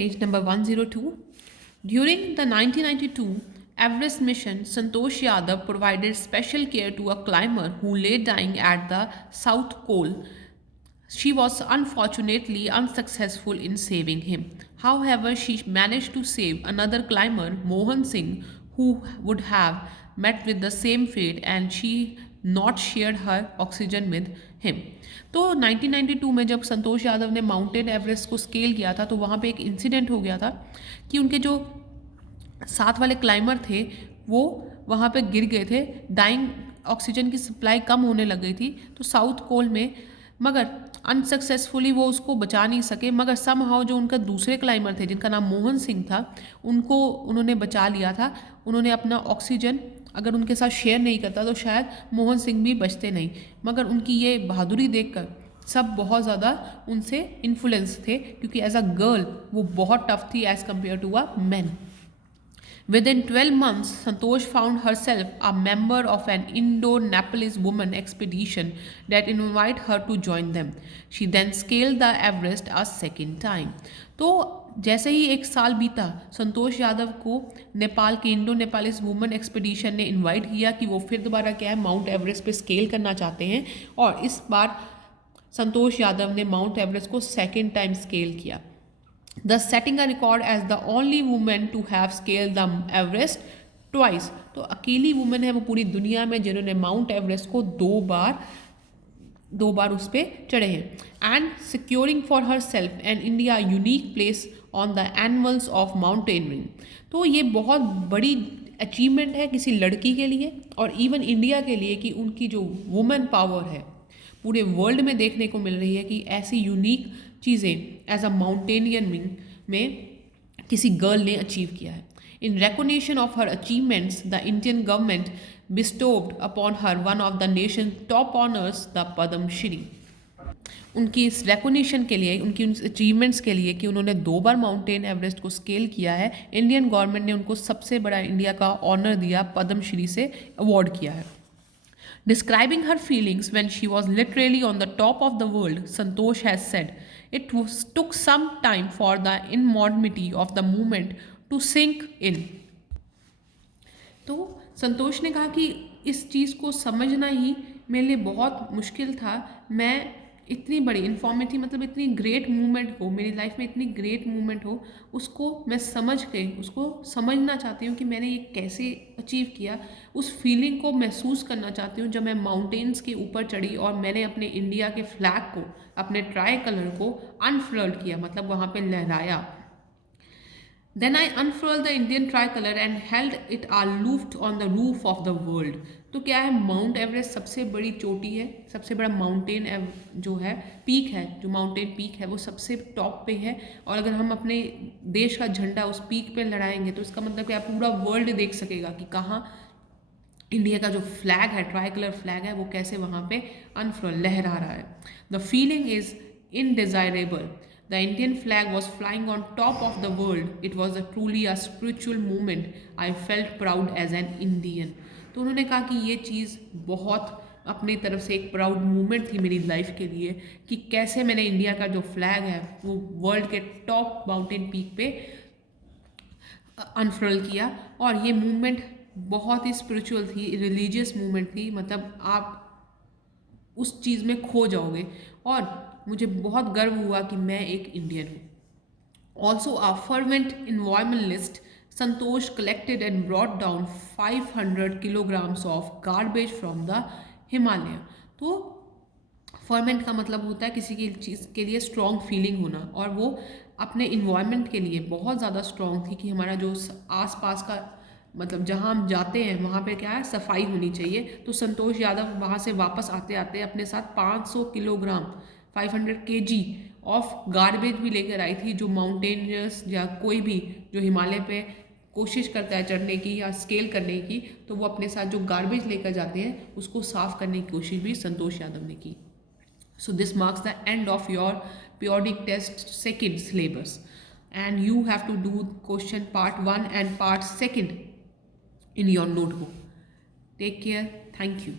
page number 102. During the 1992 Everest mission, Santosh Yadav provided special care to a climber who lay dying at the South Pole. She was unfortunately unsuccessful in saving him. However, she managed to save another climber, Mohan Singh, who would have met with the same fate, and she not shared her oxygen with him. तो 1992 में जब संतोष यादव ने mountain Everest को scale किया था तो वहाँ पे एक इंसिडेंट हो गया था कि उनके जो साथ वाले क्लाइंबर थे वो वहाँ पे गिर गए थे, डाइंग, ऑक्सीजन की सप्लाई कम होने लग गई थी तो साउथ कोल में, मगर अनसक्सेसफुली वो उसको बचा नहीं सके, मगर समहाउ जो उनका दूसरे क्लाइंबर थे जिनका नाम मोहन सिंह था उनको उन्होंने बचा लिया था। उन्होंने अपना ऑक्सीजन अगर उनके साथ शेयर नहीं करता तो शायद मोहन सिंह भी बचते नहीं, मगर उनकी ये बहादुरी देखकर सब बहुत ज़्यादा उनसे इन्फ्लुएंस थे क्योंकि एज अ गर्ल वो बहुत टफ थी as compare to a man. Within 12 months, Santosh found herself a member of an Indo-Nepalese women expedition that invited her to join them. She then scaled the Everest a second time. तो जैसे ही एक साल बीता, संतोष यादव को नेपाल के Indo Nepalese women expedition ने invite किया कि वो फिर दोबारा क्या है माउंट एवरेस्ट पे स्केल करना चाहते हैं, और इस बार संतोष यादव ने माउंट एवरेस्ट को सेकेंड टाइम स्केल किया, thus setting a record as the only woman to have scaled the Everest twice. तो अकेली वुमेन है वो पूरी दुनिया में जिन्होंने माउंट एवरेस्ट को दो बार उस पर चढ़े हैं, and securing for her self and India unique place on the annuals of mountaineering. तो ये बहुत बड़ी अचीवमेंट है किसी लड़की के लिए और इवन इंडिया के लिए कि उनकी जो वुमेन पावर है पूरे वर्ल्ड में देखने को मिल रही है कि ऐसी यूनिक चीज़ें एज अ माउंटेनियन में किसी गर्ल ने अचीव किया है। In recognition of her achievements the Indian government bestowed upon her one of the nation top honours the Padma Shri. उनकी इस रिकॉग्निशन के लिए, उनकी उन अचीवमेंट्स के लिए कि उन्होंने 2 बार माउंटेन एवरेस्ट को स्केल किया है, इंडियन गवर्नमेंट ने उनको सबसे बड़ा इंडिया का ऑनर दिया, पद्म श्री से अवार्ड किया है। Describing her feelings when she was literally on the top of the world, Santosh has said, took some time for the enormity of the moment to sink in. तो संतोष ने कहा कि इस चीज़ को समझना ही मेरे लिए बहुत मुश्किल था। मैं इतनी बड़ी इन्फॉर्मेटिव मतलब इतनी ग्रेट मूवमेंट हो मेरी लाइफ में, इतनी ग्रेट मूवमेंट हो, उसको मैं समझ के उसको समझना चाहती हूँ कि मैंने ये कैसे अचीव किया, उस फीलिंग को महसूस करना चाहती हूँ जब मैं माउंटेन्स के ऊपर चढ़ी और मैंने अपने इंडिया के फ्लैग को, अपने ट्राई कलर को अनफर्ल्ड किया, मतलब वहाँ पे लहराया। Then I unfurled the Indian tricolor and held it aloft on the roof of the world. तो क्या है, माउंट एवरेस्ट सबसे बड़ी चोटी है, सबसे बड़ा माउंटेन जो है, पीक है, जो माउंटेन पीक है वो सबसे टॉप पे है, और अगर हम अपने देश का झंडा उस पीक पे लहराएंगे तो इसका मतलब क्या, पूरा वर्ल्ड देख सकेगा कि कहाँ इंडिया का जो फ्लैग है, ट्राई कलर फ्लैग है, वो कैसे वहाँ पे अनफर्ल लहरा रहा है। The feeling is indescribable. The Indian flag was flying on top of the world. It was truly a spiritual moment. I felt proud as an Indian. तो उन्होंने कहा कि ये चीज़ बहुत अपनी तरफ से एक प्राउड मूवमेंट थी मेरी लाइफ के लिए कि कैसे मैंने इंडिया का जो फ्लैग है वो वर्ल्ड के टॉप माउंटेन पीक पे अनफर्ल किया, और ये मूवमेंट बहुत ही स्पिरिचुअल थी, रिलीजियस मूवमेंट थी, मतलब आप उस चीज़ में खो जाओगे, और मुझे बहुत गर्व हुआ कि मैं एक इंडियन हूँ। Also a fervent environmentalist, Santosh collected and brought down 500 kilograms of garbage from the Himalaya. तो फर्वेंट का मतलब होता है किसी की चीज़ के लिए स्ट्रॉन्ग फीलिंग होना, और वो अपने इन्वायरमेंट के लिए बहुत ज़्यादा स्ट्रॉन्ग थी कि हमारा जो आसपास का, मतलब जहाँ हम जाते हैं वहाँ पे क्या है, सफाई होनी चाहिए। तो संतोष यादव वहाँ से वापस आते आते अपने साथ 500 किलोग्राम 500 kg ऑफ गार्बेज भी लेकर आई थी, जो माउंटेनियर्स या कोई भी जो हिमालय पे कोशिश करता है चढ़ने की या स्केल करने की, तो वो अपने साथ जो गार्बेज लेकर जाते हैं उसको साफ करने की कोशिश भी संतोष यादव ने की। So this marks the end of your periodic test second syllabus, and you have to do question part 1 and part 2 in your notebook. Take care. Thank you.